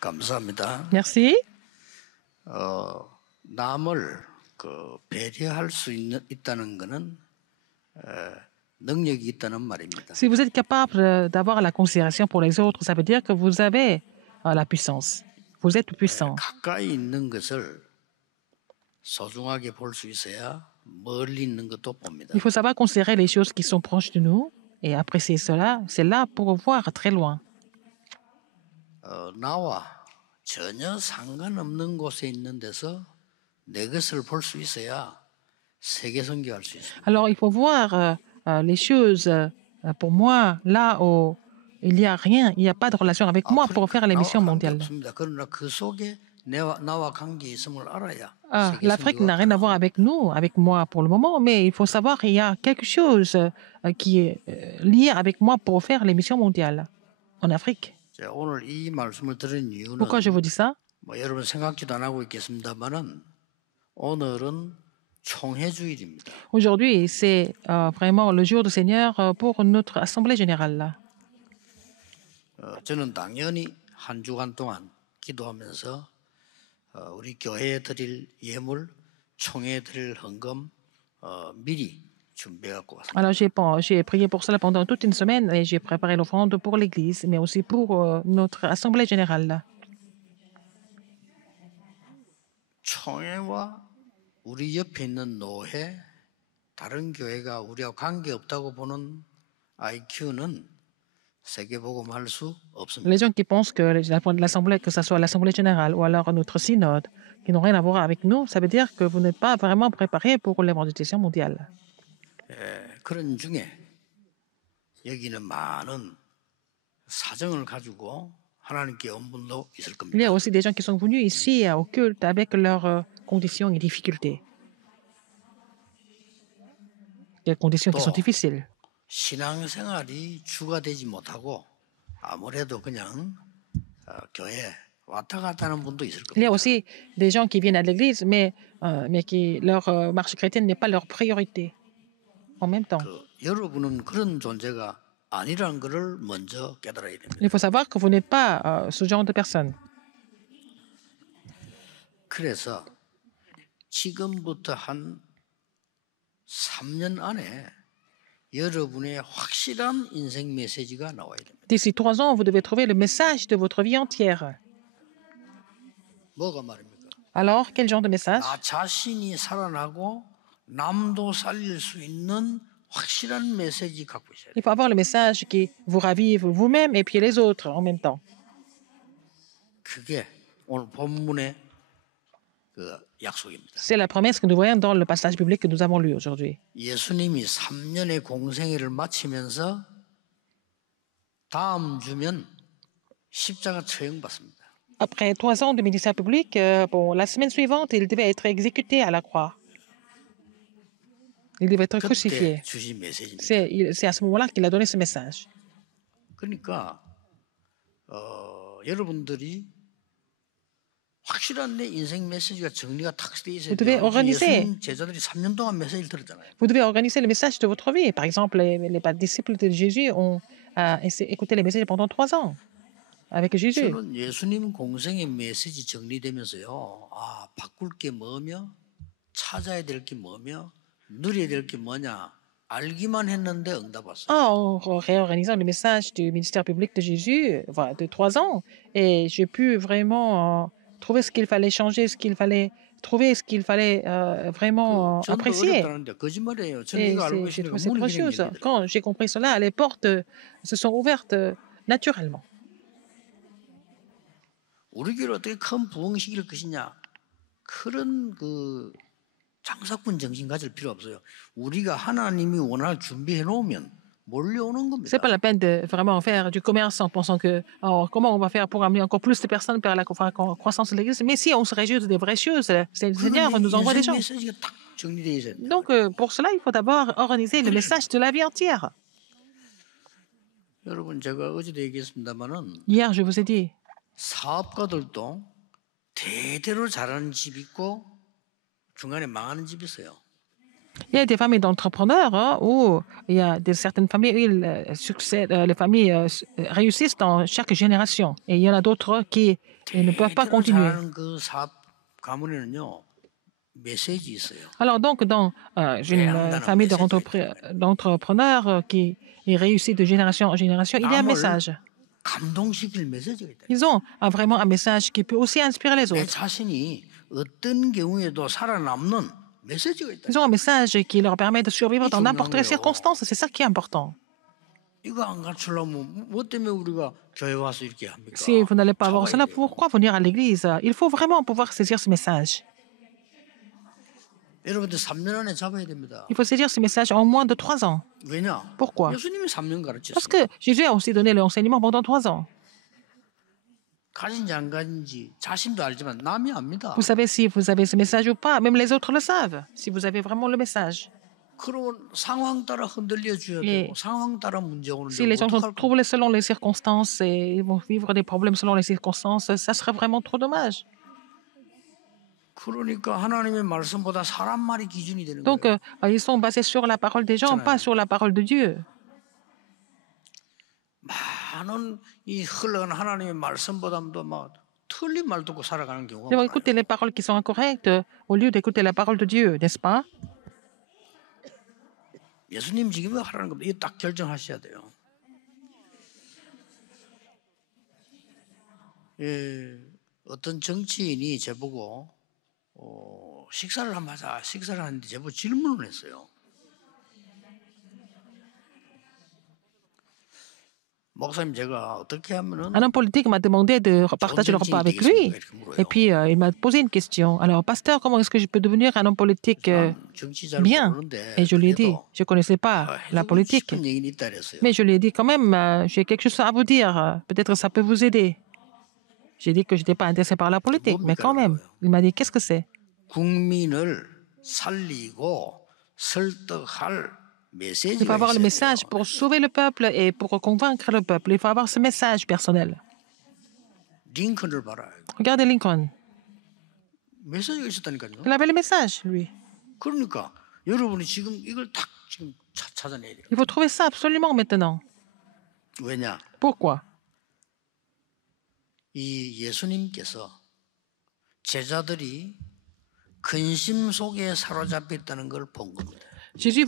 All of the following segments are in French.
감사합니다. Merci. 남을 배려할 수 있다는 것은 능력이 있다는 말입니다. Si vous êtes capable d'avoir la considération pour les autres, ça veut dire que vous avez la puissance. Vous êtes puissant. 가까이 있는 것을 소중하게 볼 수 있어야 멀리 있는 것도 봅니다. Il faut savoir considérer les choses qui sont proches de nous et apprécier cela. C'est là pour voir très loin. 나와 전혀 상관없는 곳에 있는 데서 내 것을 볼 수 있어야 세계 선교할 수 있습니다. Alors, il faut voir les choses pour moi là où il n'y a rien, il n'y a pas de relation avec moi pour faire les missions mondiales. 그러나 그 속에 나와 관계 있음을 알아야 L'Afrique n'a rien à voir avec nous, avec moi pour le moment, mais il faut savoir qu'il y a quelque chose qui est lié avec moi pour faire les missions mondiales en Afrique. 오늘 이 말씀을 드린 이유는 Pourquoi je vous dis ça? 여러분 생각지도 안 하고 있겠습니다만은 오늘은 총회주일입니다. Aujourd'hui, c'est vraiment le jour du Seigneur pour notre Assemblée générale. 저는 당연히 한 주간 동안 기도하면서 우리 교회에 드릴 예물, 총회에 드릴 헌금 미리 준비해갖고 왔습니다. Alors, j'ai prié pour cela pendant toute une semaine et j'ai préparé l'offrande pour l'Église, mais aussi pour notre Assemblée générale. 총회와 우리 옆에 있는 노회, 다른 교회가 우리와 관계없다고 보는 IQ는 세계복음할 수 없습니다. Les gens qui pensent que l'Assemblée, que ce soit l'Assemblée générale ou alors notre synode, qui n'ont rien à voir avec nous, ça veut dire que vous n'êtes pas vraiment préparé pour l'évangélisation mondiale. 그런 중에 여기는 많은 사정을 가지고 하나님께 온 분도 있을 겁니다. Il y a aussi des gens qui sont venus ici au culte avec leurs conditions et difficultés. Des conditions qui sont difficiles. 신앙생활이 주가 되지 못하고 아무래도 그냥 교회 왔다 갔다 하는 분도 있을 Il y a 겁니다. aussi des gens qui viennent à l'église, mais qui leur marche chrétienne n'est pas leur priorité en même temps. 여러분은 그런 존재가 아니라는 것을 먼저 깨달아야 됩니다. Il faut savoir que vous n'êtes pas ce genre de personne. 그래서 지금부터 한 3년 안에 여러분의 확실한 인생 메시지가 나와야 됩니다. D'ici 3 ans, vous devez trouver le message de votre vie entière. 뭐가 말입니까? Alors, quel genre de message? 나 자신이 살아나고 남도 살릴 수 있는 확실한 메시지 갖고 있어야 돼요. Il faut avoir le message qui vous ravive vous-même et puis les autres en même temps. 그게 오늘 본문의 약속입니다. C'est la promesse que nous voyons dans le passage biblique que nous avons lu aujourd'hui. 예수님이 3년의 공생애를 마치면서 다음 주면 십자가 처형받습니다. Après 3 ans de ministère public, la semaine suivante, il devait être exécuté à la croix. Il devait être 그때 crucifié. 주신 메시지입니다. C'est à ce moment-là qu'il a donné ce message. 그러니까 여러분들이 확실한 내 인생 메시지가 정리가 탁 돼 있어야 Vous devez 돼요. organiser. 예수님 제자들이 3년 동안 메시지를 들었잖아요. Vous devez organiser le message de votre vie. Par exemple, les disciples de Jésus ont écouté les messages pendant 3 ans avec Jésus. 저는 예수님 공생의 메시지 정리되면서요. 아, 바꿀 게 뭐며 찾아야 될 게 뭐며 누려야 될 게 뭐냐 알기만 했는데 응답 왔어요. En réorganisant le message du ministère public de Jésus, voilà, de 3 ans, et j'ai pu vraiment trouver ce qu'il fallait changer, ce qu'il fallait trouver, ce qu'il fallait vraiment 전도 apprécier. 어렵다는데 거짓말이에요. 저는 Et 이거 알고 c'est 있으니까 c'est 문이 précieux. 생긴 일이에요. Quand j'ai compris cela, les portes se sont ouvertes naturellement. 우리 교회를 어떻게 큰 부흥시킬 것이냐 그런 장사꾼 정신 가질 필요 없어요. 우리가 하나님이 원할 준비해 놓으면 몰려오는 겁니다. C'est pas la peine de vraiment faire du commerce en pensant que comment on va faire pour amener encore plus de personnes vers la croissance de l'Église. Mais si on se réjouit des vraies choses, le Seigneur nous envoie des gens. 메시지가 딱 정리되어 있어야 돼요. Donc pour cela, il faut d'abord organiser le message de la vie entière. 여러분 제가 어제도 얘기했습니다마는 Hier, je vous ai dit, 사업가들도 대대로 잘하는 집 있고 중간에 망하는 집 있어요. Il y a des familles d'entrepreneurs hein, où il y a certaines familles où les familles réussissent dans chaque génération. Et il y en a d'autres qui ne peuvent pas 대체로 continuer. 잘하는 그 사업 가문에는요 메시지 있어요. Alors donc, dans une 외양단은 famille 메시지가 있단 말이에요. d'entrepreneurs qui réussit de génération en génération, il y a un 남을 message. 감동시킬 메시지가 있다. Ils ont vraiment un message qui peut aussi inspirer les 내 autres. 자신이 어떤 경우에도 살아남는 메시지가 있다. Ils ont un message qui leur permet de survivre 이게 dans n'importe quelle 중요한 거예요. circonstance. C'est ça qui est important. 이거 안 갖추려면 뭐 때문에 우리가 교회 와서 이렇게 합니까? Si vous n'allez pas avoir 잡아야 cela, 돼요. pourquoi venir à l'église? Il faut vraiment pouvoir saisir ce message. 여러분들 3년 안에 잡아야 됩니다. Il faut saisir ce message en moins de 3 ans. 왜냐? Pourquoi? 예수님이 3년 Parce 가르쳤어요. que Jésus a aussi donné l'enseignement pendant 3 ans. 가진지 안 가진지 자신도 알지만 남이 압니다. Vous savez si vous avez ce message ou pas. Même les autres le savent, si vous avez vraiment le message. 그러면 상황 따라 흔들려 줘야 예. 되고 상황 따라 문제 오는데 Si les gens sont 어떡할 거예요? troublés selon les circonstances et ils vont vivre des problèmes selon les circonstances, ça serait vraiment trop dommage. 그러니까 하나님의 말씀보다 사람 말이 기준이 되는 Donc, 거예요. ils sont basés sur la parole des gens, pas sur la parole de Dieu. 많은 이 흘러가는 하나님의 말씀보다도 막 틀린 말 듣고 살아가는 경우가 Ils vont 많아요. écouter les paroles qui sont incorrectes au lieu d'écouter la parole de Dieu, n'est-ce pas? 예수님 지금 하라는 겁니다. 이거 딱 결정하셔야 돼요. 예, 어떤 정치인이 저보고 식사를 한번 하자. 식사를 하는데 저보고 질문을 했어요. 목사님 제가 어떻게 하면은 Un homme politique m'a demandé de partager le repas avec lui. Et puis, il m'a posé une question. Alors, pasteur, comment est-ce que je peux devenir un homme politique 정치 잘 bien? 모르는데 Et je lui ai dit, 그래도 je ne connaissais pas la 해주고 politique. 싶은 얘기는 있다 그랬어요. Mais je lui ai dit quand même, j'ai quelque chose à vous dire. Peut-être ça peut vous aider. J'ai dit que je n'étais pas intéressé par la politique, mais quand même. Il m'a dit, qu'est-ce que c'est? 국민을 살리고 설득할 Il 메시지가 faut avoir le 있어야 message 돼요. pour sauver le peuple et pour convaincre le peuple. Il faut avoir ce message personnel. 링컨을 봐라. Regardez Lincoln. 메시지가 있었다니까요. Il avait le message, lui. 그러니까 여러분이 지금 이걸 딱 지금 찾아내야 돼요. Il faut trouver ça absolument maintenant. 왜냐? Pourquoi? 이 예수님께서 제자들이 근심 속에 사로잡혀 있다는 걸 본 겁니다. Jésus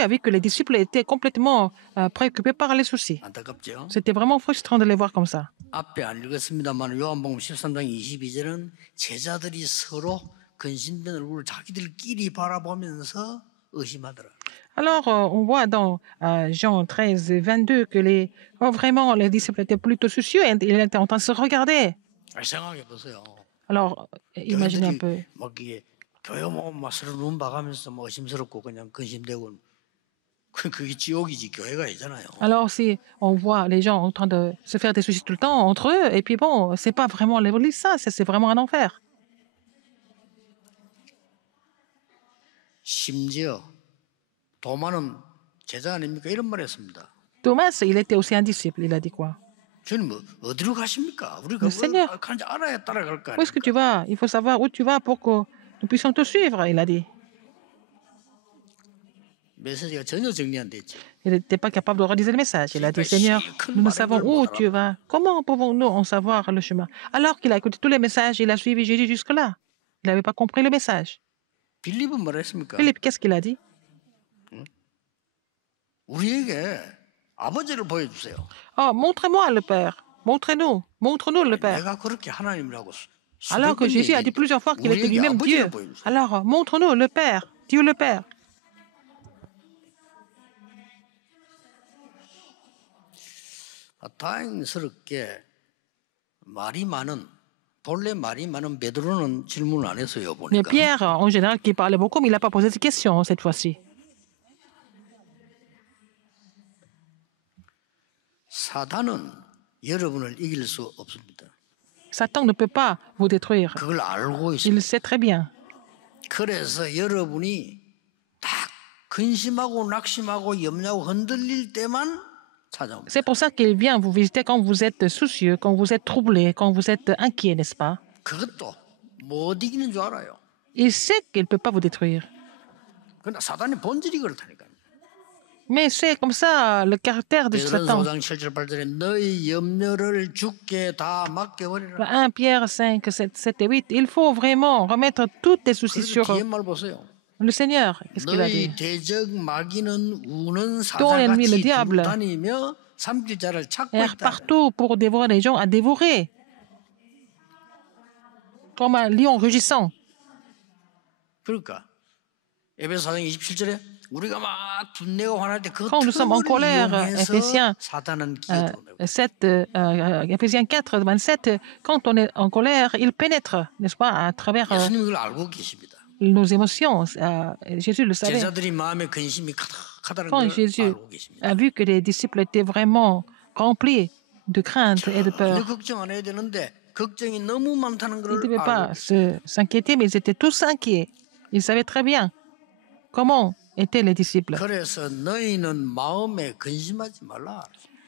a vu que les disciples étaient complètement préoccupés par les soucis. 안타깝죠? C'était vraiment frustrant de les voir comme ça. 앞에 안 읽었습니다만 요한복음 13장 22절은 제자들이 서로 근심된 얼굴을 자기들끼리 바라보면서 의심하더라. Alors, on voit dans Jean 13, 22 que vraiment les disciples étaient plutôt soucieux et ils étaient en train de se regarder. 생각해 보세요. Alors, imaginez un 교회들이 peu. 막 이게 교회 오면 막 서로 눈 봐가면서 뭐 의심스럽고 그냥 근심되고 그게 지옥이지 교회가 아니잖아요. Alors, si on voit les gens en train de se faire des soucis tout le temps entre eux, et puis bon, c'est pas vraiment l'église, ça, c'est vraiment un enfer. 심지어 도마는 제자 아닙니까? 이런 말 했습니다. Thomas, il était aussi un disciple. Il a dit quoi? 주님 어디로 가십니까? 우리가 Le Seigneur. 가는지 알아야 따라갈 거 Où est-ce que 아닙니까? tu vas? Il faut savoir où tu vas pour que nous puissions te suivre, il a dit. 메시지가 전혀 정리 안 됐죠. Il n'était pas capable de réaliser le message. Il a dit, Seigneur, nous ne savons où tu vas. Comment pouvons-nous en savoir le chemin? Alors qu'il a écouté tous les messages, il a suivi Jésus jusque-là. Il n'avait pas compris le message. 빌립은 뭐라 했습니까? Philippe, qu'est-ce qu'il a dit? 우리에게 아버지를 보여주세요. Oh, montrez-moi le Père. Montrez-nous. Montre-nous le Père. 내가 그렇게 하나님이라고 Alors que Jésus a dit plusieurs fois qu'il était lui-même Dieu. Alors, montre-nous le Père. Dieu le Père. 다행스럽게 본래 말이 많은 베드로는 질문을 안 했어요. Mais 보니까. Pierre, en général, qui parlait beaucoup, mais il n'a pas posé de questions cette fois-ci. 사단은 여러분을 이길 수 없습니다. Satan ne peut pas vous détruire. 그걸 알고 Il 있어요. le sait très bien. 그래서 여러분이 딱 근심하고 낙심하고 염려하고 흔들릴 때만 찾아옵니다. C'est pour ça qu'il vient vous visiter quand vous êtes soucieux, quand vous êtes troublé, quand vous êtes inquiet, n'est-ce pas? 그것도 못 이기는 줄 알아요. Il sait qu'il ne peut pas vous détruire. 그러나 사단의 본질이 그렇다니까요. Mais c'est comme ça le caractère de 베드로전서 Satan. 5장 7절 8절에 너희 염려를 주께 다 맡겨버리라. 1 Pierre 5, 7 et 8, il faut vraiment remettre tous tes soucis 그래서 sur 뒤에 말 보세요. le Seigneur. Qu'est-ce qu'il a dit? 너희 대적 마귀는 우는 Ton ennemi, le 사자같이 diable, 두루다니며 삼킬 자를 찾고 erre 있다. partout pour dévorer les gens, à dévorer, comme un lion rugissant. 그러니까 에베소 4장 27절에 우리가 막 분내고 화날 때 그 Quand nous sommes en 틈을 colère, 이용해서 Éphésiens 사단은 끼어들어내고 7, Éphésiens 4, 27, quand on est en colère, il pénètre, n'est-ce pas, à travers 예수님 이걸 알고 계십니다. nos émotions. Jésus le savait. 제자들이 마음에 근심이 가득하다는 Quand 걸 Jésus 알고 계십니다. a vu que les disciples étaient vraiment remplis de crainte et de 전혀 peur, 걱정 안 해야 되는데 걱정이 너무 많다는 ils 걸 ne devaient 알고 pas s'inquiéter, mais ils étaient tous inquiets. Ils savaient très bien comment étaient les disciples. 그래서 너희는 마음에 근심하지 말라.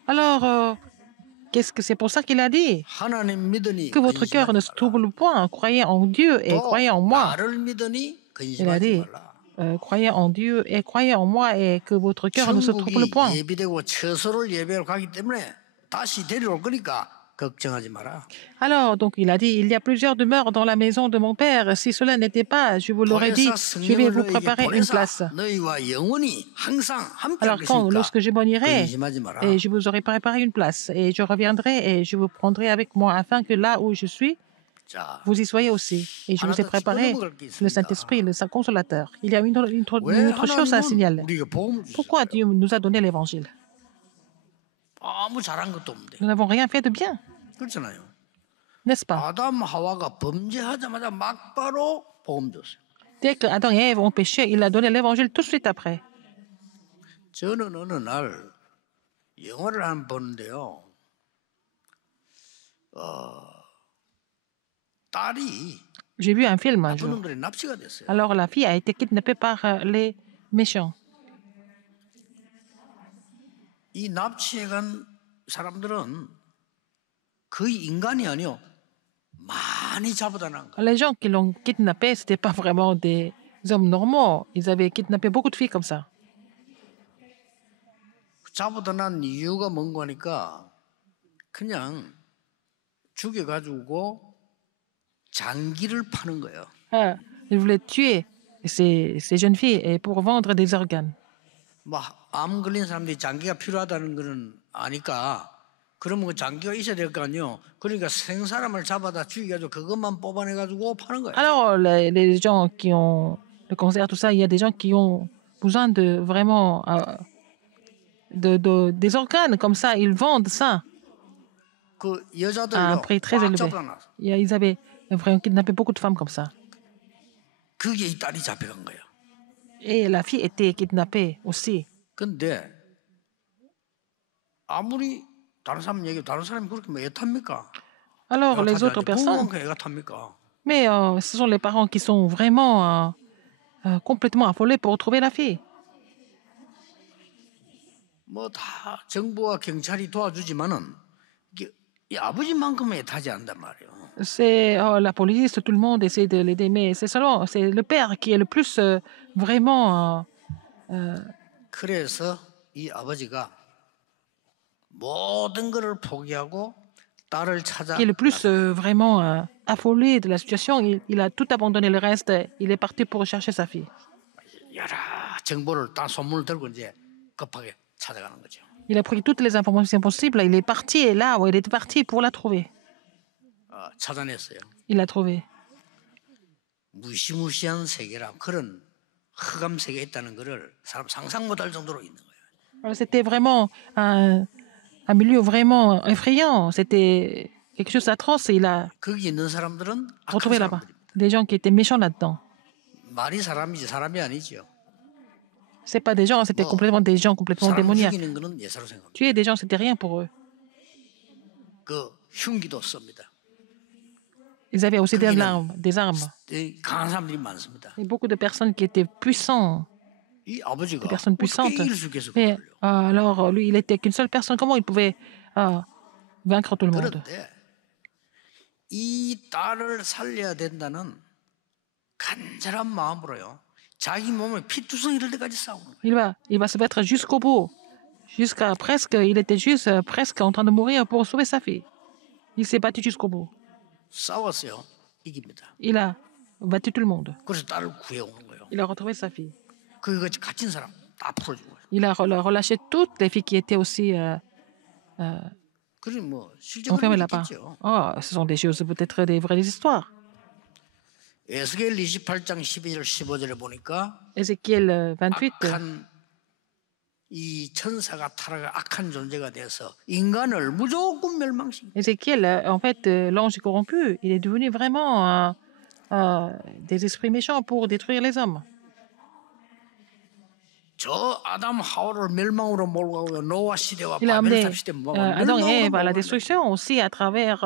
Alors, qu'est-ce que c'est pour ça qu'il a dit? 하나님 믿으니 Que votre cœur 근심하지 ne se 말라. trouble point. Croyez en Dieu et 또 croyez en moi. 나를 믿으니 Il a 근심하지 dit, 말라. croyez en Dieu et croyez en moi et que votre cœur ne se trouble 천국이 point. 예비되고 처소를 예배하러 가기 때문에 다시 데려올 거니까 걱정하지 마라. Alors, donc, il a dit, il y a plusieurs demeures dans la maison de mon père. Si cela n'était pas, je vous l'aurais dit, 보혜사 je vais 성령을 vous 너희에게 préparer une place. 보내사 너희와 영원히 항상 함께 할 Alors, quand, 것이니까 lorsque je m'en irai, 근심하지 마라. et je vous aurai préparé une place, et je reviendrai et je vous prendrai avec moi, afin que là où je suis, 자, vous y soyez aussi. Et je vous ai préparé le Saint-Esprit, le Saint-Consolateur. Il y a une 왜 autre chose à 하나님은 signaler. 우리에게 복음을 주셨어요? Pourquoi Dieu nous a donné l'Évangile? 아무 잘한 것도 없는데. Nous n'avons rien fait de bien, 그렇잖아요. n'est-ce pas? 아담 하와가 범죄하자마자 막바로 복음 줬어요. Dès que Adam et Ève ont péché, il a donné l'Évangile tout de suite après. 저는 어느 날 영화를 한 번 보는데요. 딸이 J'ai vu un film un 나쁜 jour. 놈들의 납치가 됐어요. Alors la fille a été kidnappée par les méchants. 이 납치해간 사람들은 거의 인간이 아니요. 많이 잡아다난 거예요. Les gens qui l'ont kidnappée, ce n'étaient pas vraiment des hommes normaux. Ils avaient kidnappé beaucoup de filles comme ça. 잡아다난 이유가 뭔가 하니까 그냥 죽여가지고 장기를 파는 거예요. Ils voulaient tuer ces jeunes filles et pour vendre des organes. 암 걸린 사람들이 장기가 필요하다는 거는 아니까 그러면 그 장기가 있어야 될 거 아니에요. 그러니까 생사람을 잡아다 죽여가지고 그것만 뽑아내가지고 파는 거예요. Alors, les gens qui ont le cancer, tout ça, il y a des gens qui ont besoin de vraiment des organes comme ça. Ils vendent ça 그 à un 여자들요. prix très 꽉 élevé. 잡아놨어. Ils avaient vraiment kidnappé beaucoup de femmes comme ça. 그게 이 딸이 잡혀간 거예요. Et la fille était kidnappée aussi. 근데 아무리 다른 사람 얘기 다른 사람이 그렇게 뭐 애탑니까? Alors, les autres personnes, 부모가 애가 탑니까? mais ce sont les parents qui sont vraiment complètement affolés pour trouver la fille. 뭐 다 정부와 경찰이 도와주지만은 이게 이 아버지만큼은 애타지 않단 말이에요. C'est la police, tout le monde essaie de l'aider, mais c'est seulement c'est le père qui est le plus vraiment 그래서 이 아버지가 모든 것을 포기하고 딸을 찾아 qui est le plus vraiment affolé de la situation. Il a tout abandonné le reste. Il est parti pour chercher sa fille. 여러 정보를 다 소문을 들고 이제 급하게 찾아가는 거죠. Il a pris toutes les informations possibles. Il est parti et là où il était parti pour la trouver. 찾아냈어요. Il l'a trouvée. 무시무시한 세계라 그런 흑암 세계에 있다는 것을 사람 상상 못할 정도로 있는 거예요. Alors, c'était vraiment un milieu vraiment effrayant. C'était quelque chose d'atroce. Et il a 거기 있는 사람들은 악한 retrouvé là-bas 사람들입니다. des gens qui étaient méchants là-dedans. 말이 사람이지 사람이 아니지요. C'est pas des gens, c'était complètement des gens complètement 사람 démoniaques. 죽이는 거는 예사로 생각합니다. Tuer des gens, c'était rien pour eux. 그 흉기도 씁니다. Ils avaient aussi des 그게는 armes, des armes. 강한 사람들이 많습니다. Et beaucoup de personnes qui étaient puissants, 이 아버지가 des personnes 어떻게 puissantes. 이길 수 있겠어요? Mais 그걸요? alors, lui, il était qu'une seule personne. Comment il pouvait vaincre tout le monde? 그런데 이 딸을 살려야 된다는 간절한 마음으로요. 자기 몸에 피투성 이럴 때까지 싸우는 거예요. Il va se battre jusqu'au bout. Jusqu'à presque, il était juste presque en train de mourir pour sauver sa fille. Il s'est battu jusqu'au bout. 싸웠어요. 이깁니다. Il a battu tout le monde. 그래서 딸을 구해오는 거예요. Il a retrouvé sa fille. 그 갇힌 사람 다 풀어준 거예요. Il a relâché toutes les filles qui étaient aussi 그럼 뭐 실제로 enfermées là-bas. 있겠죠. Oh, ce sont des choses, peut-être des vraies histoires. 에스겔 28장 12절 15절에 보니까 Ézéchiel 28, 악한 이 천사가 타락한 악한 존재가 돼서 인간을 무조건 멸망시킵니다. Ézéchiel, en fait, l'ange corrompu, il est devenu vraiment des esprits méchants pour détruire les hommes. 저 아담 하와를 멸망으로 몰고 가고 노아 시대와 Il a amené 바벨탑 시대 뭐 Adam et Ève à la 멸망으로 destruction aussi à travers,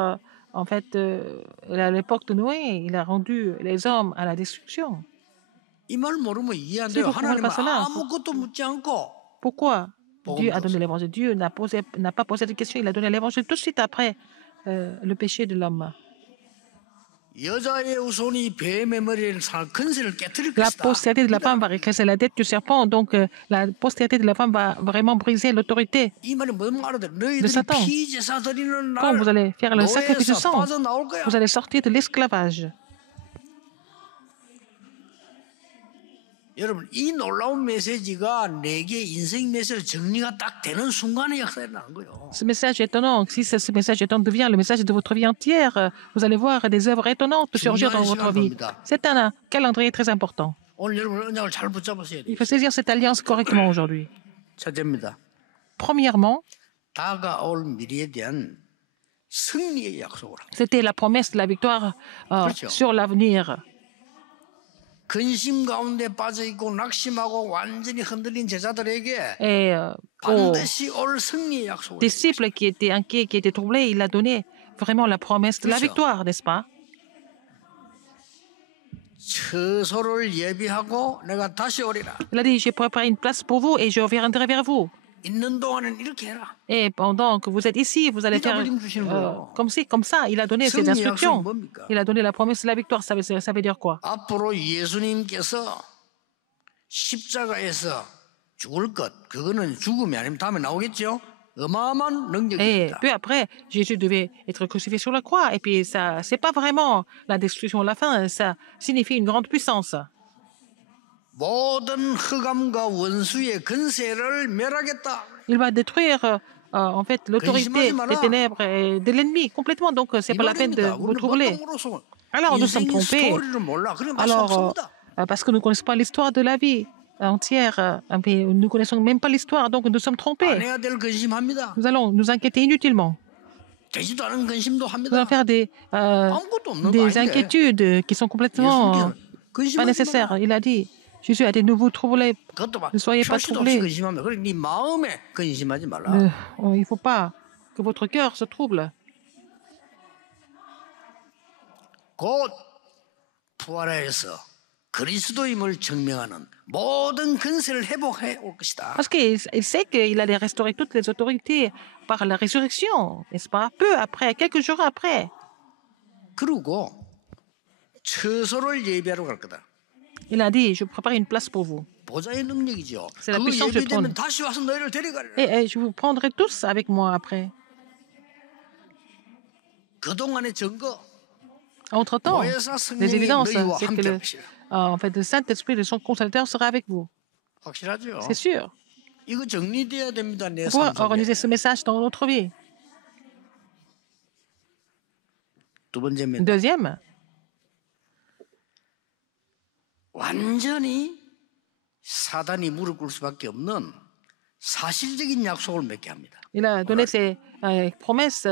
en fait, à l'époque de Noé. Il a rendu les hommes à la destruction. 이말 모르면 이해 안 Si 돼요. vous ne comprenez 하나님은 pas cela, 아무것도 묻지 않고 pourquoi Bon, Dieu a comme donné ça. l'évangile? Dieu n'a pas posé de question, il a donné l'évangile tout de suite après le péché de l'homme. 여자의 후손이 뱀의 머리를 살 근세를 깨뜨릴 La 것이다. postérité de la femme va récraser la tête du serpent, donc la postérité de la femme va vraiment briser l'autorité. 이 말이 뭔 말이야? de 너희들이 Satan. 피제사 드리는 Quand 날 vous allez faire le sacrifice du 노예에서 sang, 빠져나올 거야. vous allez sortir de l'esclavage. 여러분 이 놀라운 메시지가 내게 인생 메시지 정리가 딱 되는 순간에 역사에 나는 거예요. Ce message étonnant, si ce message étonnant devient le message de votre vie entière, vous allez voir des œuvres étonnantes surgir dans votre vie. C'est un calendrier très important. 오늘 여러분 언약을 잘 붙잡으셔야 돼요. Il faut saisir cette alliance correctement aujourd'hui. 첫째입니다. Premièrement, 다가올 미래에 대한 승리의 약속을 합니다. c'était la promesse de la victoire 그렇죠. sur l'avenir. 근심 가운데 빠져 있고 낙심하고 완전히 흔들린 제자들에게 Et aux 반드시 올 승리의 약속을. disciples qui étaient inquiets, qui étaient troublés, il a donné vraiment la promesse de la 그렇죠. victoire, n'est-ce pas? 처소를 예비하고 내가 다시 오리라. Il a dit, j'ai préparé une place pour vous et je reviendrai vers vous. 있는 동안은 이렇게 해라. Et pendant que vous êtes ici, vous allez faire comme ça. Il a donné ces instructions. Il a donné la promesse de la victoire. Ça veut dire quoi? 앞으로 예수님께서 십자가에서 죽을 것, 그거는 죽음이 아니면 다음에 나오겠죠. 어마어마한 Et 능력입니다. peu après, Jésus devait être crucifié sur la croix. Et puis, ça, c'est pas vraiment la destruction à la fin. Ça signifie une grande puissance. 모든 흑암과 원수의 근세를 멸하겠다. Il va détruire, en fait, l'autorité des ténèbres et de l'ennemi complètement. Donc, c'est 이 pas la peine de 말입니다. vous 우리는 troubler. 멍청으로서 Alors, nous sommes 인생의 trompés. 스토리를 몰라. 그래 말수 Alors, 없습니다. parce que nous ne connaissons pas l'histoire de la vie entière, mais nous ne connaissons même pas l'histoire, donc nous sommes 안 trompés. 해야 될 근심합니다. Nous allons nous inquiéter inutilement. 되지도 않은 근심도 Nous allons 합니다. faire 아무것도 없는 거 des 아닌데. inquiétudes qui sont complètement 예수님께서 pas 근심하지 nécessaires. 마라. Il a dit, Jésus a dit, ne vous troublez, 그것도 막 ne soyez pas 펼치도 없이 troublés. 근심하면 그래 네 마음에 근심하지 말라. Il ne faut pas que votre cœur se trouble. 곧 부활하여서 그리스도임을 증명하는 모든 근세를 회복해 올 것이다. Parce qu'il sait qu'il allait restaurer toutes les autorités par la résurrection, n'est-ce pas? Peu après, quelques jours après. 그리고 처소를 예비하러 갈 거다. Il a dit, je prépare une place pour vous. 보좌의 능력이죠. C'est la 그거 puissance du 예비되면 trône. 다시 와서 너희를 데려가리라. Et je vous prendrai tous avec moi après. 그동안의 증거 Entre-temps, 보혜사 les 성령이 évidences, 너희와 c'est que 함께 하시라. en fait, le Saint-Esprit de son consolateur sera avec vous. 확실하죠? C'est sûr. 이거 정리돼야 됩니다. 내 Pour 삶 속에. organiser ce message dans notre vie. 두 번째입니다. Deuxième, 완전히 사단이 무릎 꿇을 수밖에 없는 사실적인 약속을 맺게 합니다. il a donné ces promesses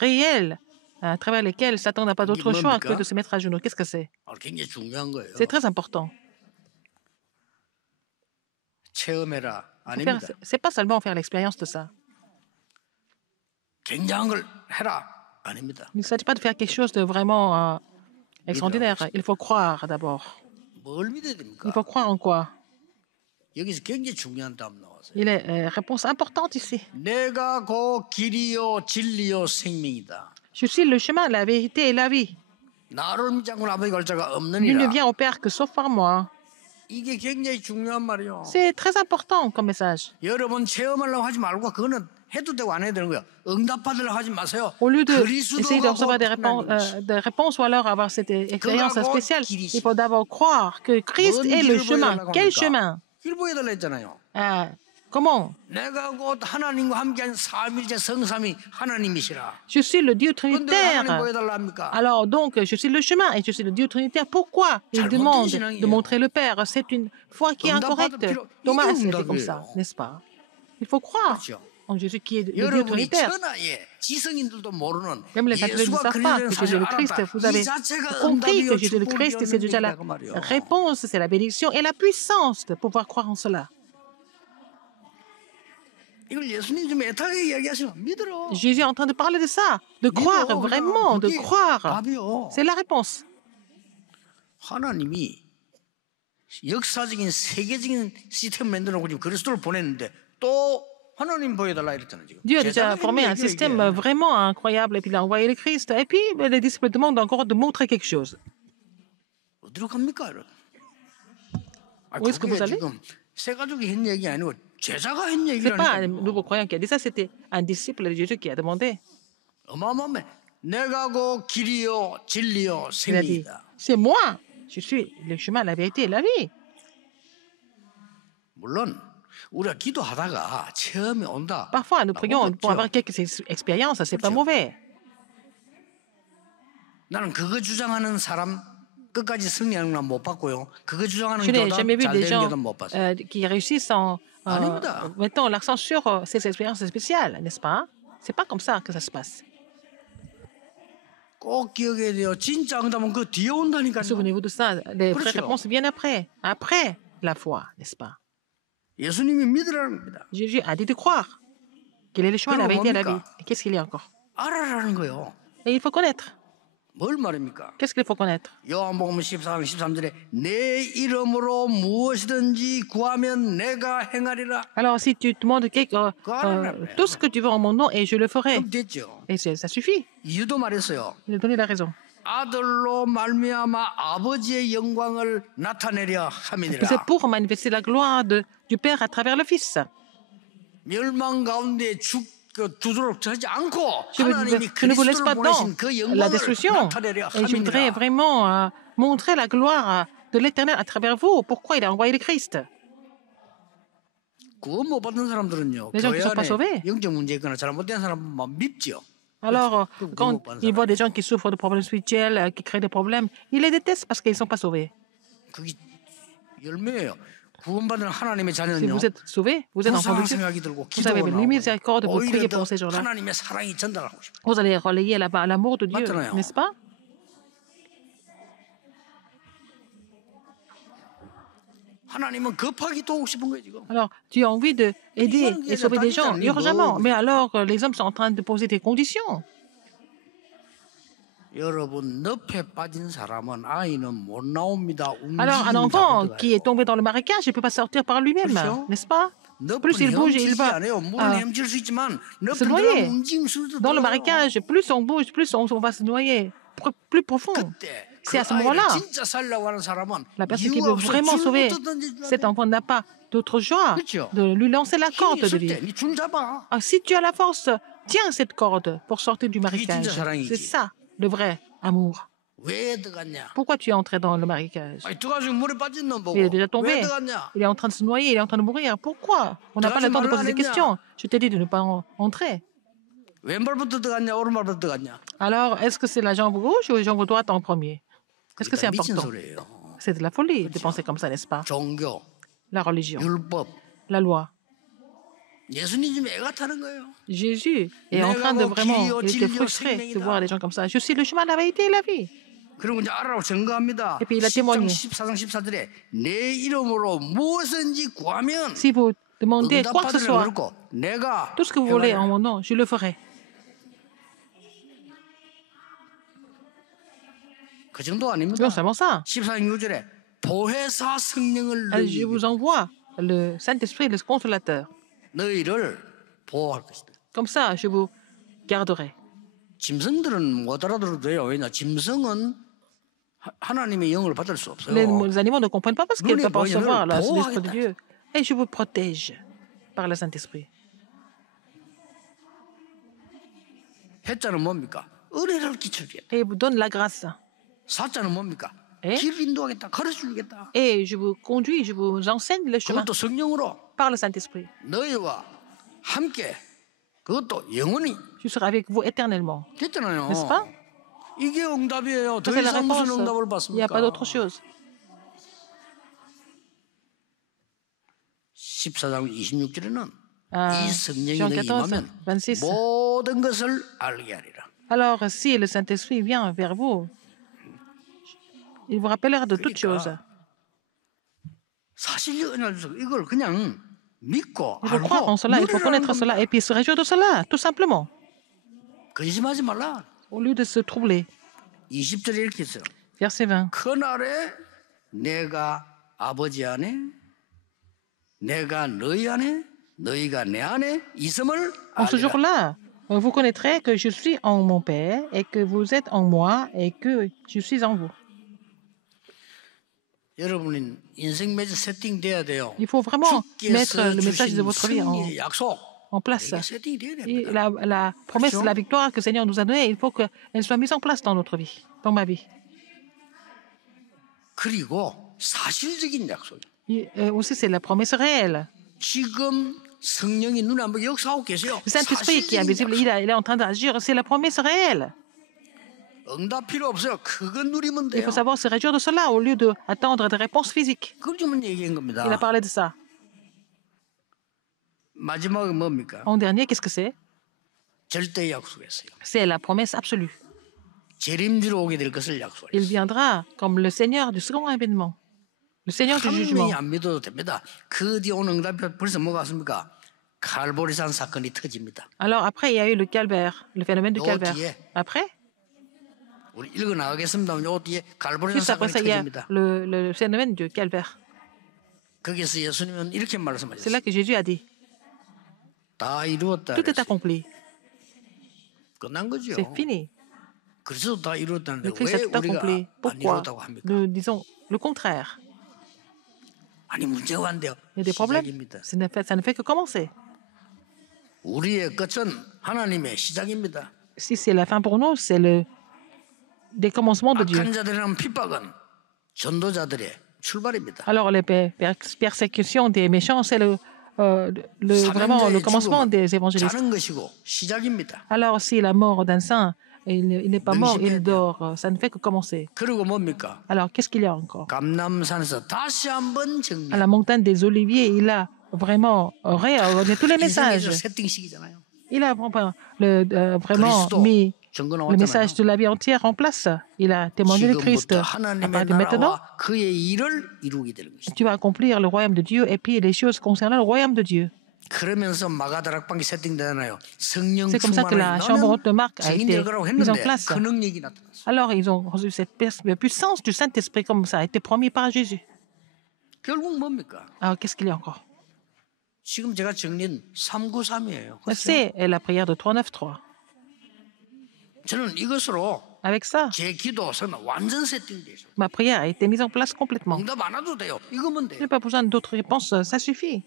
réelles à travers lesquelles Satan n'a pas d'autre choix que de se mettre à genoux. Qu'est-ce que c'est? 굉장히 중요한 거예요. C'est très important. 체험해라 아닙니다. C'est pas seulement faire l'expérience de ça. 굉장한 걸 해라 아닙니다. Il ne s'agit pas de faire quelque chose de vraiment extraordinaire. Il faut croire d'abord. 뭘 믿어야 Il 됩니까? faut croire en quoi? 여기서 굉장히 중요한 답 나왔어요. Il est réponse importante ici. 내가 그 길이요 진리요 생명이다. Je suis le chemin, la vérité et la vie. 나를 믿지 않고는 아버지 갈 자가 Nul ne 없느니라. vient au Père que sauf par moi. 이게 굉장히 중요한 말이요. C'est très important comme message. 여러분 체험하려고 하지 말고 그거는 해도 되고 안 해도 되는 거예요. 응답받으려고 하지 마세요. Au lieu d'essayer de 그리스도가 recevoir 곧 하나님이시다. des réponses ou alors avoir cette expérience 그가 곧 spéciale, 길이시다. il faut d'abord croire que Christ 뭔 est le 길을 chemin. 보여달라고 Quel 합니까? chemin? 길 보여달라 했잖아요. Comment? 내가 곧 하나님과 함께한 삼일째 성삼위 하나님이시라. Je suis le Dieu 그런데 왜 하나님 trinitaire. 보여달라 합니까? Alors donc, je suis le chemin et je suis le Dieu trinitaire. Pourquoi il 잘못된 demande 신앙이에요. de montrer le Père? C'est une foi qui est 응답받을 incorrecte. 필요- Thomas 이게 c'était comme ça, 응답이에요. n'est-ce pas? Il faut croire 그렇죠. en Jésus qui est le Dieu 여러분이 trinitaire. 천하에 지성인들도 모르는 Même les catholiques ne 예수가 savent pas 그리스도라는 que Jésus est 사실을 le Christ. 알았다. Vous 이 avez 자체가 compris que 응답이요 Jésus est le Christ et c'est déjà la 축복이었는 얘기다 그 말이에요. réponse, c'est la bénédiction et la puissance de pouvoir croire en cela. 이걸 예수님 좀 애타게 이야기하시면 믿으러. Jésus est en train de parler de ça, de croire 믿어, vraiment, de 그게 croire. 답이요. C'est la réponse. 하나님이 역사적인 세계적인 시스템 만들어 놓고 지금 그리스도를 보냈는데 또 하나님 보여달라 이랬잖아요 지금. Dieu a déjà 제자가 formé un 했는 얘기예요, système 이게. vraiment incroyable et puis il a envoyé le Christ. Et puis les disciples demandent encore de montrer quelque chose. 어디로 갑니까? 여러분? Où est-ce que 그게 vous allez? 지금 새 가족이 했 얘기 아니고 제자가 했 Ce n'est pas un 얘기라니까요. nouveau croyant qui a dit ça, c'était un disciple de Jésus qui a demandé. 어마어마해. 내가 고 길이요 진리요 Il a dit, 생명이다. c'est moi, je suis le chemin, la vérité et la vie. 물론 우리가 기도하다가 체험이 온다. Parfois, nous prions 나쁜 거 pour 없죠. avoir quelques expériences, c'est pas mauvais. 나는 그거 주장하는 사람 끝까지 승리하는 건 못 봤고요. 그거 주장하는 Je n'ai 교단 jamais vu 잘 des 되는 gens 교단 못 봤어요. qui réussissent en 아닙니다. mettant l'accent sur ces expériences spéciales, n'est-ce pas? C'est pas comme ça que ça se passe. 꼭 기억해야 돼요. 진짜 응답은 그 뒤에 온다니까요. Souvenez-vous de ça. Les vraies 그렇죠. réponses viennent après la foi, n'est-ce pas? 예수님이 믿으라는 겁니다. Jésus a dit de croire qu'il est le chemin, la 그럼 vérité et la vie. 뭡니까? Et qu'est-ce qu'il y a encore? 알아라는 거요. Et il faut connaître. 뭘 말입니까? Qu'est-ce qu'il faut connaître? 요한복음 14장 13절에 내 이름으로 무엇이든지 구하면 내가 행하리라. Alors, si tu demandes tout ce que tu veux en mon nom, et je le ferai. 그럼 됐죠. Et ça suffit. 이유도 말했어요. Il a donné la raison. 아들로 말미암아 아버지의 영광을 나타내려 Que 함이니라. c'est pour manifester la gloire du Père à travers le Fils. 멸망 가운데 두도록 하지 않고 Je 하나님이 ne vous laisse pas 그리스도를 dans 보내신 그 la 영광을 destruction. 나타내려 Et je voudrais 함이니라. vraiment montrer la gloire de l'Éternel à travers vous. Pourquoi il a envoyé le Christ? 구원 못 받은 사람들은요. Les gens qui 교회 sont pas sauvés. 안에 영적 문제 있거나 잘못된 사람만 밉죠. Alors, 그럼 quand 구원 못 받은 il 사람. voit des gens qui souffrent de problèmes spirituels, qui créent des problèmes, il les déteste parce qu'ils ne sont pas sauvés. 그게 열매예요. 구원받은 하나님의 Si 자녀는요. vous êtes sauvés, vous êtes enfants de 불쌍한 Dieu, 생각이 들고 vous avez 기도가 le miséricorde pour 오히려 prier 더 pour ces gens-là. 하나님의 사랑이 전달하고 싶어요. Vous allez relayer là-bas l'amour de Dieu, 맞잖아요. n'est-ce pas? 하나님은 급하게 도우고 싶은 거예요 지금. Alors, tu as envie d'aider et sauver des gens urgemment, mais alors les hommes sont en train de poser des conditions. 여러분 늪에 빠진 사람은 아이는 못 나옵니다. Alors, un 움직이는 enfant 자가 qui est tombé dans le marécage, il ne peut pas sortir par lui-même, 그렇죠. n'est-ce pas? Plus 늪은 il bouge, il 헤엄치지 va 않아요. 물은 헤엄칠 수 있지만 se 늪은 noyer. 들어가면 움직임 수도 Dans le 들어요. marécage, plus on bouge, plus on va se noyer, plus profond. 그때 C'est à 그 ce 아이를 moment-là. 진짜 살려고 하는 사람은 La personne qui 이유가 veut 없어 vraiment sauver 줄부터 던져줘야 cet 돼. enfant n'a pas d'autre choix 그렇죠. de lui lancer la 힘이 corde de 있을 vie. 때 니 줄 잡아. Ah, si tu as la force, tiens cette corde pour sortir du 그게 진짜 marécage. 사랑이지. C'est ça, le vrai amour. 왜 들어갔냐? Pourquoi tu es entré dans le marécage? 아니 들어가서 물에 빠진 놈 보고 Il est déjà 왜 tombé. 들어갔냐? Il est en train de se noyer, il est en train de mourir. Pourquoi? On n'a pas le temps de poser des questions. Je t'ai dit de ne pas entrer. 왼발부터 들어갔냐? 오른발부터 들어갔냐? Alors, est-ce que c'est la jambe gauche ou la jambe droite en premier? Est-ce que c'est 그러니까 미친 important? 소리예요. C'est de la folie de penser comme ça, n'est-ce pas? 종교, La religion, 율법. la loi. 예수님 지금 애가 타는 거예요. Jésus est en train de vraiment, il était frustré de voir des gens comme ça. Je suis le chemin, la vérité et la vie. 그리고 이제 알아라고 증거합니다. Et puis il a témoigné. 14장 14절에 내 이름으로 무엇인지 구하면 Si vous demandez quoi que ce 응답받으려고 soit, 그러고 내가 tout ce que vous voulez en 행하리라. mon nom, je le ferai. 그 정도 아닙니다. Non seulement ça. 14장 6절에 보혜사 성령을 Je vous envoie le Saint-Esprit, le Consolateur. 너희를 보호할 것이다. Comme ça, je vous garderai. 짐승들은 못 알아들어도 돼요. 왜냐? 짐승은 하나님의 영을 받을 수 없어요. Les animaux ne comprennent pas parce qu'ils ne 눈에 peuvent pas 보이는 recevoir 걸 l'Esprit de 보호하겠다. Dieu. Et je vous protège par le Saint-Esprit. 해자는 뭡니까? 은혜를 끼쳐주겠다. Et il vous donne la grâce. 사자는 뭡니까? 에? 길 인도하겠다. 가르쳐주겠다. Et je vous conduis, je vous enseigne le chemin 그것도 성령으로 par le Saint-Esprit. 너희와 함께 그것도 영원히 Je serai avec vous éternellement. 됐잖아요. N'est-ce pas? 이게 응답이에요. 더 Ça, c'est la 이상 무슨 réponse. 응답을 Il n'y a 받습니까? pas d'autre chose. 14장 26절에는 Ah, 이 성령이 Jean 너희 14, 임하면 26. 모든 것을 알게 하리라. Alors, si le Saint-Esprit vient vers vous, il vous rappellera de toutes choses. 사실 은혜를 주셔서 이걸 그냥 믿고 Il faut croire en 알고 cela, il faut 누리라는 connaître 겁니다. cela et puis se réjouir de cela, tout simplement, 근심하지 말라. au lieu de se troubler. 20절에 이렇게 있어요. Verset 20. 그날에 내가 아버지 안에 내가 너희 안에 너희가 내 안에 있음을 En ce 알리라. jour-là, vous connaîtrez que je suis en mon Père et que vous êtes en moi et que je suis en vous. 여러분은 인생 매주 세팅돼야 돼요. Il faut vraiment mettre 주께서 le message de 주신 votre vie 승리의 약속 en place. 이게 세팅돼야 Et 됩니다. la promesse de la victoire que le Seigneur nous a donnée, il faut qu'elle soit mise en place dans notre vie, dans ma vie. 그리고 사실적인 약속. Et, aussi, c'est la promesse réelle. 지금 성령이 눈에 안 보이게 역사하고 계세요. Le Saint-Esprit qui est 사실적인 invisible, 약속. il est en train d'agir, c'est la promesse réelle. 응답 필요 없어요. 그건 누리면 Il 돼요. faut savoir se réjouir de cela au lieu d'attendre des réponses physiques. 그걸 좀 얘기한 겁니다. Il a parlé de ça. 마지막은 뭡니까? En dernier, qu'est-ce que c'est? 절대 약속했어요. C'est la promesse absolue. 재림주로 오게 될 것을 약속했어요. Il viendra comme le Seigneur du second avènement, le Seigneur du 한 jugement. 명이 안 믿어도 됩니다. 그 뒤에 오는 응답이 벌써 뭐가 왔습니까? 갈보리산 사건이 터집니다. Alors après, il y a eu le calvaire, le phénomène du 요 calvaire. 뒤에 Après, 우리 읽어 나가겠습니다. 요 뒤에 갈보리산 juste après 사건이 ça, il y a 터집니다. le phénomène du calvaire. 거기서 예수님은 이렇게 C'est 말씀하셨어요. là que Jésus a dit, 다 이루었다. tout est 그랬어요. accompli, 끝난 거죠. c'est fini. 그래서 다 이루었다는데 Le Christ a 왜 tout 우리가 accompli. 안 Pourquoi 이루었다고 합니까? nous disons le contraire? 아니 문제가 안 돼요. Il y a des problèmes. 시작입니다. Ça ne fait que commencer. 우리의 끝은 하나님의 시작입니다. Si c'est la fin pour nous, c'est le des commencements de Dieu. 악한 자들이라는 핍박은 전도자들의 출발입니다. Alors les persécutions des méchants, c'est vraiment le 사명자의 commencement des 죽음은 évangélistes. 자는 것이고 시작입니다. Alors si la mort d'un saint, il n'est pas mort, 명심해야 il dort, ça ne fait que commencer. 그리고 뭡니까? Alors qu'est-ce qu'il y a encore? 감남산에서 다시 한번 À 정리. la montagne des Oliviers, il a vraiment réorganisé tous les messages. 인생의 세팅식이잖아요. Il a vraiment 그리스도 mis 증거 le message 나왔잖아요. de la vie entière en place. Il a témoigné de Christ. 지금부터 À 하나님의 partir de maintenant, 나라와 그의 일을 이루게 되는 것이죠. tu vas accomplir le royaume de Dieu et puis les choses concernant le royaume de Dieu. 그러면서 마가다락방이 세팅되잖아요. 성령 C'est comme ça que la chambre haute de Marc a été 증인될 거라고 mise en 했는데 place. 그 능력이 나타났어요. Alors, ils ont reçu cette puissance du Saint-Esprit comme ça a été promis par Jésus. 결국 뭡니까? Alors, qu'est-ce qu'il y a encore? 지금 제가 정리한 393이에요. C'est la prière de 393. 저는 이것으로 Avec ça, 제 기도서는 완전 세팅되어 있어요. ma prière a été mise en place complètement. 응답 안 해도 돼요. 이거면 Je 돼요. n'ai pas besoin d'autres réponses, ça suffit.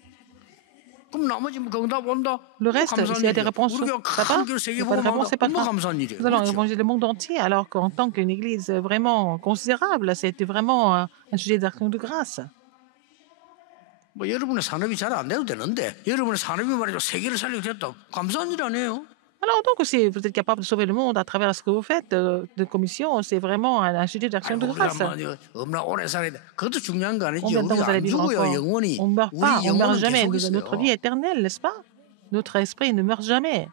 그럼 나머지 뭐 응답 온다? Le reste, s'il y a des réponses, 우리가 ça va. 큰 교회 S'il 세계 n'y a pas de 보고 réponse, c'est pas 너무 grave. 감사한 일이에요. Nous allons 그렇죠? évangéliser le monde entier, alors qu'en tant qu'une église vraiment considérable, c'était vraiment un sujet d'action de grâce. 뭐 여러분의 산업이 잘 안 돼도 되는데 여러분의 산업이 말이죠 세계를 살리게 됐다. 감사한 일 아니에요? Alors, donc, si vous êtes capable de sauver le monde à travers ce que vous faites de commission, c'est vraiment un sujet d'action de 우리가 grâce. 뭐 얼마나 오래 살아야 돼. 그것도 중요한 거 아니죠. Combien de temps 우리 vous allez 안 vivre 죽어요. encore? 영원히. On ne meurt 우리 pas, on ne meurt 영혼은 jamais. 계속 있어요. Notre vie est éternelle, n'est-ce pas? Notre esprit ne meurt jamais.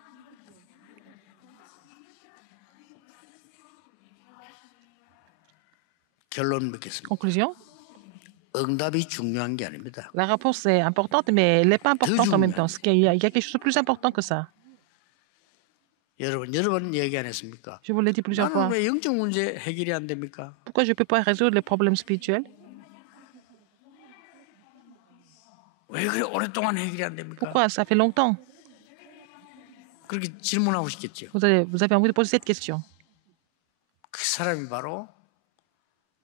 결론 맺겠습니다. Conclusion, 응답이 중요한 게 아닙니다. la réponse est importante, mais elle n'est pas importante en même 중요해요. temps. Il y a quelque chose de plus important que ça. 여러 번 얘기 안 했습니까? Je vous l'ai dit plusieurs fois. 나는 왜 영적 문제 해결이 안 됩니까? Pourquoi je ne peux pas résoudre les problèmes spirituels? 왜 그래 오랫동안 해결이 안 됩니까? Pourquoi? Ça fait longtemps. 그렇게 질문하고 싶겠죠. Vous avez envie de poser cette question. 그 사람이 바로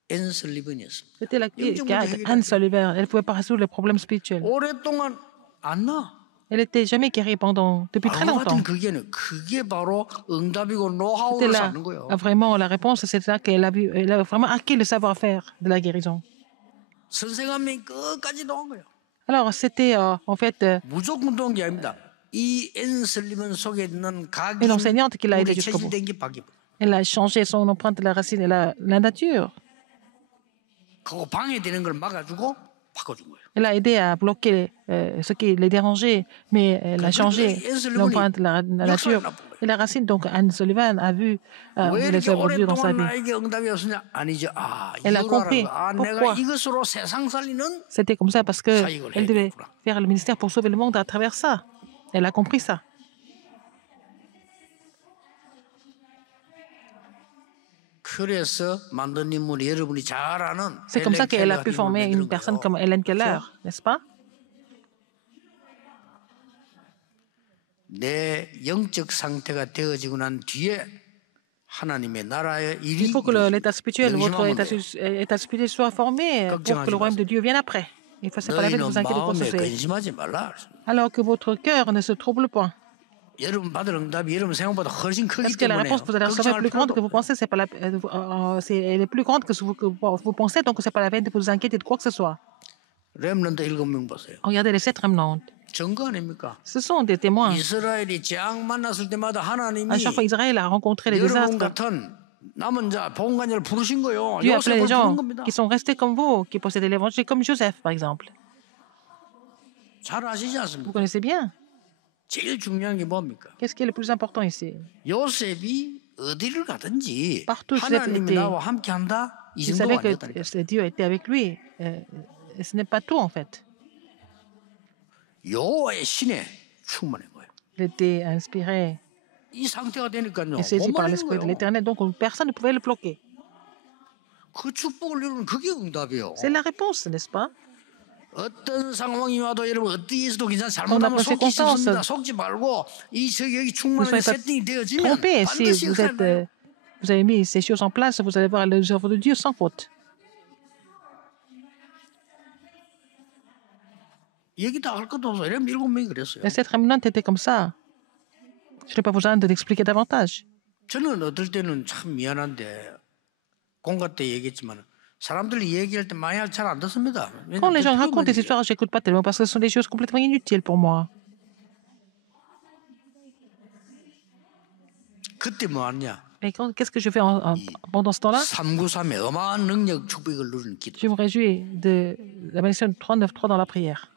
앤 설리번이었습니다. C'était la 영적 문제 garde 해결이 Anne 안 돼. Sullivan. Elle ne pouvait pas résoudre les problèmes spirituels. 오랫동안 안 나. Elle n'était jamais guérie depuis très 알고 longtemps. 봤더니 그게 바로 응답이고 C'était 노하우를 là, 쌓는 거예요. vraiment, la réponse, c'est là qu'elle a vu, elle a vraiment acquis le savoir-faire de la guérison. 선생님이 끝까지 도한 거예요. Alors, c'était en fait 무조건 도한 게 아닙니다. 이 앤슬리먼 속에 있는 각인 une enseignante qui l'a aidée 물에 jusqu'au bout. 체질된 게 바뀌어. Elle a changé son empreinte, la racine et la nature. 그거 방해되는 걸 막아주고 바꿔준 거예요. Elle a aidé à bloquer ce qui les dérangeait, mais elle a changé l'empreinte, la nature et la racine. Donc, Anne Sullivan a vu 왜 les 이렇게 œuvres de Dieu dans sa 오랫동안 vie. 나에게 응답이 없으냐? 아니죠. Elle a 이유라는 compris 거. 내가 pourquoi. 이것으로 세상 살리는 C'était comme ça parce qu'elle devait faire le ministère pour sauver le monde à travers ça. Elle a compris ça. 그래서 만든 인물이 여러분이 잘 아는 C'est comme ça 헬렌 qu'elle a 켈러 pu 같은 former 인물을 une 만드는 personne 거예요. comme Hélène Keller, n'est-ce pas? 내 영적 상태가 되어지고 난 뒤에 하나님의 나라의 일이 Il faut que l'état spirituel, votre 명심하면 돼요. état spirituel soit formé pour que le royaume de Dieu vienne après. Il faut, c'est pas la peine de 너희는 vous inquiéter pour 마음에 ce 근심하지 말라. alors que votre cœur ne se trouble point. 여러분 받을 응답이 여러분 생각보다 훨씬 크기 Parce que la 때문에 réponse que vous allez recevoir est 걱정할 plus grande 필요도 que vous 없어요. pensez, c'est pas elle est plus grande que ce que vous pensez, donc c'est pas la peine de vous inquiéter de quoi que ce soit. 렘넌트 7명 보세요. Regardez les 7 remnants. 증거 아닙니까? Ce sont des témoins. 이스라엘이 재앙 만났을 때마다 하나님이 À chaque fois, Israël a rencontré les 여러분 désastres. 같은 남은 자 보험관자를 부르신 거예요. Dieu a appelé les 요셉을 gens 부른 겁니다. qui sont restés comme vous, qui possédaient l'évangile, comme Joseph, par exemple. 잘 아시지 Vous 않습니까? connaissez bien. 제일 중요한 게 뭡니까? Qu'est-ce qui est le plus important ici? 요셉이 어디를 가든지 Partout où 하나님이 était- 나와 함께한다 이 Il 정도가 savait 아니었다니까. que Dieu était avec lui. Et ce n'est pas tout, en fait. 여호와의 신에 충만한 거예요. Il était inspiré 이 상태가 되니까요. et saisi 못 par 말리는 l'Esprit de 거예요. l'Éternel, donc personne ne pouvait le bloquer. 그 축복을 이루는 그게 응답이에요. C'est la réponse, n'est-ce pas? 어떤 상황이 와도 여러분 어디에서도 괜찮아 On 잘못하면 a 속기 conséquence. 싫습니다. 속지 말고 이 여기 Ne 충만한 soyez pas 세팅이 되어지면 trompés. Si 반드시 vous, 역사를 봐요. vous avez mis ces choses en place, vous allez voir les œuvres de Dieu sans faute. 얘기 다 할 것도 없어요. 이러면 7명이 그랬어요. Et cette remnante était comme ça. Je n'ai pas besoin de l'expliquer davantage. 저는 어떨 때는 참 미안한데 공과 때 얘기했지만 사람들이 얘기할 때 많이 잘 안 듣습니다. Quand les gens racontent des histoires, je n'écoute pas tellement parce que ce sont des choses complètement inutiles pour moi. 그때 뭐 하냐? Mais qu'est-ce que je fais pendant ce temps-là? 393의 어마어마한 능력 축복을 누리는 기도. Je me réjouis de la bénédiction 393 dans la prière.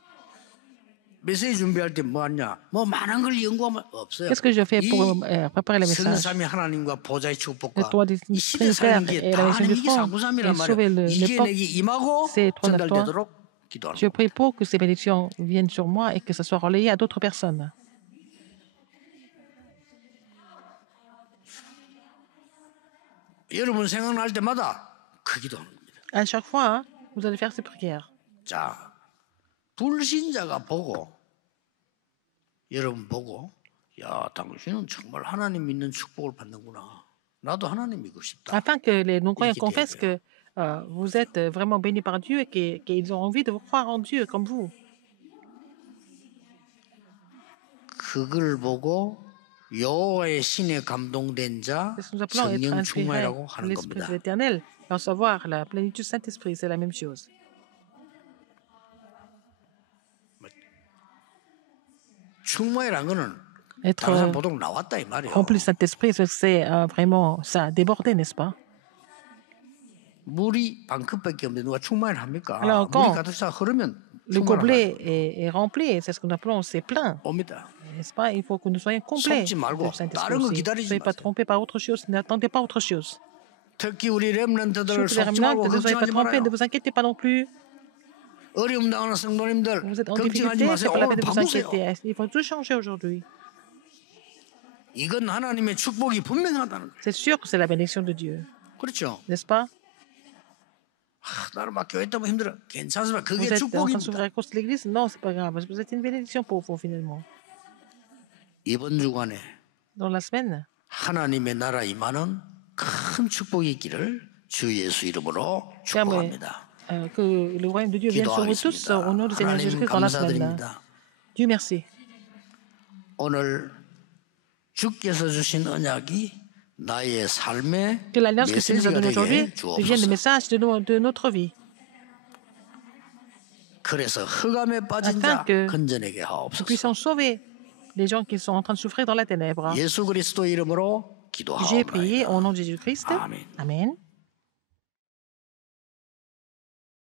메시지 준비할 때 뭐 하냐? 뭐 많은 걸 연구하면 없어요. Qu'est-ce que je fais pour préparer le message? 선삼위 하나님과 보좌의 Le 축복과 droit du 이 시대 Trinitaire 사는 et la 게다 mission du 이게 trône 393이란 et sauver 말이에요. 이게 peuple. 내게 임하고 C'est 393. 전달되도록 기도하는 Je 거예요. prie pour que ces bénédictions viennent sur moi et que ce soit relayé à d'autres personnes. 여러분 생각날 때마다 그 기도하는 겁니다. À chaque fois, vous allez faire ces prières. 자, 불신자가 보고 여러분 보고 야, 당신은 정말 하나님 믿는 축복을 받는구나. 나도 하나님 믿고 싶다. Afin que les non-croyants Équité, confessent que vous êtes vraiment bénis par Dieu et qu'ils ont envie de vous croire en Dieu comme vous. 그걸 보고 여호와의 신에 감동된 자 C'est ce que nous appelons être 성령 inspiré 충만이라고 de 하는 l'Esprit 겁니다. de l'Éternel. Recevoir la plénitude du Saint-Esprit, c'est la même chose. 충만이라는 거는 Être 다른 사람 보통 나왔다 이 말이에요. rempli du Saint-Esprit, c'est vraiment ça, déborder, n'est-ce pas? 물이 반컵밖에 없는데 누가 충만을 합니까? Alors, 물이 quand 가득 차 흐르면 Le 충만을 gobelet est rempli, c'est ce que nous appelons, c'est plein, 옵니다. n'est-ce pas? Il faut que nous soyons complets 속지 말고 du Saint-Esprit 다른 거 aussi. Ne 기다리지 soyez pas 마세요. trompés par autre chose, n'attendez pas autre chose. 특히 우리 렘넌트들 Surtout les 속지 remnants, 말고 ne soyez pas 걱정하지 trompés, 말아요. ne vous inquiétez pas non plus. 어려움 당하는 성도님들 Vous êtes en 걱정하지 difficulté, 마세요. c'est pas la 오늘 peine de vous 바꾸세요. inquiéter. Il faut tout changer aujourd'hui. 이건 하나님의 축복이 분명하다는 거예요. C'est sûr que c'est la bénédiction de Dieu, 그렇죠? n'est-ce pas? 나는 막 교회 때문에 힘들어. 괜찮습니다. Vous 그게 êtes en train de s'ouvrir 축복입니다. à cause de l'église? Non, c'est pas grave. Vous êtes une bénédiction pour vous finalement. 이번 주간에 Dans la semaine, 하나님의 나라 임하는 큰 축복이 있기를 주 예수 이름으로 Permets 축복합니다. que le royaume de Dieu vienne sur vous tous au nom du Seigneur 하나님 Jésus-Christ dans la semaine. 감사드립니다. Dieu merci. 오늘 주께서 주신 언약이 나의 삶의 Que l'alliance que tu nous as 메시지가 donnée aujourd'hui 되게 devienne le 주옵소서. message de notre vie. 그래서 흑암에 빠진 자 Afin que 건져내게 nous 하옵소서. puissions sauver les gens qui sont en train de souffrir dans la ténèbre. 예수 그리스도 이름으로 J'ai prié 기도하옵나이다. au nom de Jésus-Christ. Amen. Amen.